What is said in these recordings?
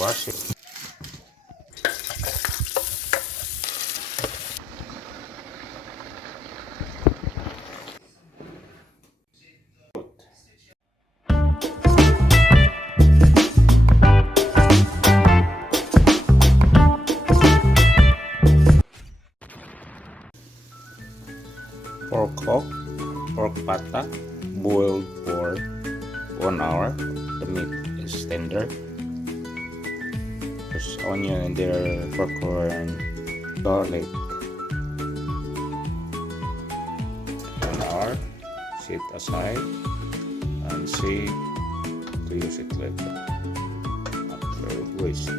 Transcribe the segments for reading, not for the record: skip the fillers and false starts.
wash it. Pork hock, pork pata, boiled for 1 hour. The meat is tender. There's onion in there, popcorn, garlic. 1 hour. Set aside and see to use it later after braised.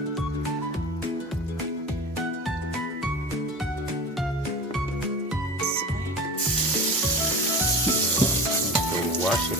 Wash it.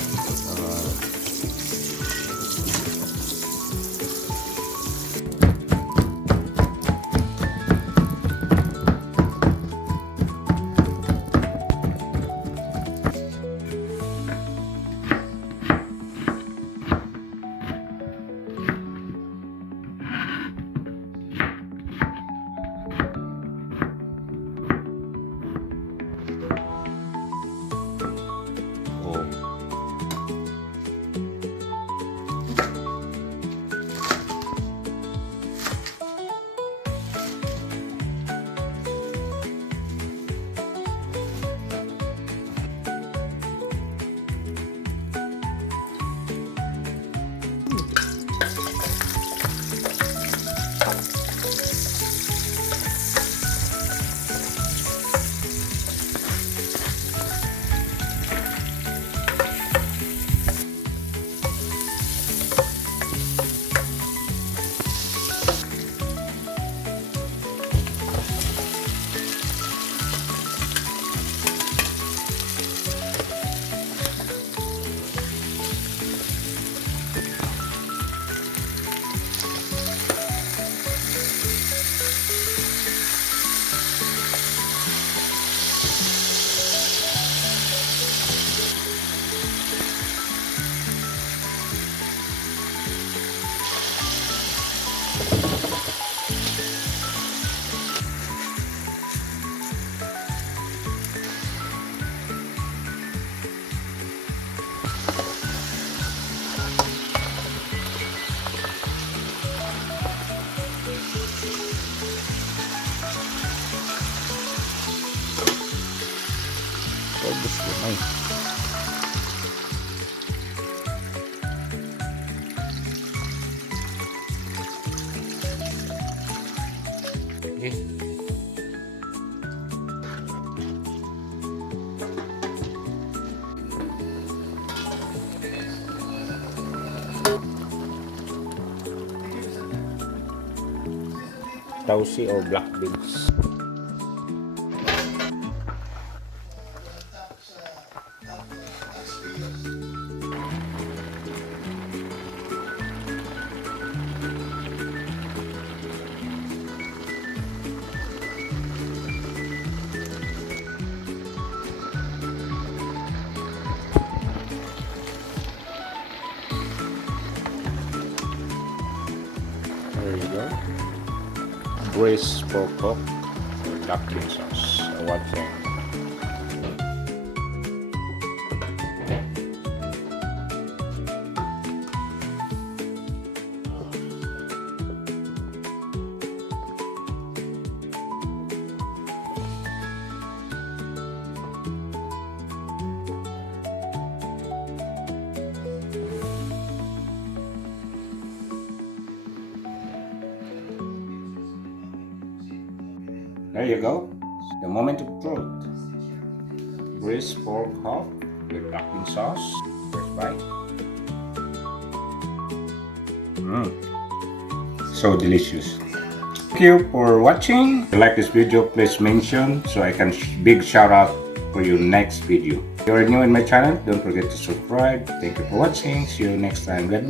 Gusto na eh. Okay. Tausi or black beans. There you go. Braised pork hock with duckling sauce. One thing. There you go. The moment of truth. Braised pork hock with duckling sauce. First bite. So delicious. Thank you for watching. If you like this video, please mention so I can big shout out for your next video. If you are new in my channel, don't forget to subscribe. Thank you for watching. See you next time. God bless.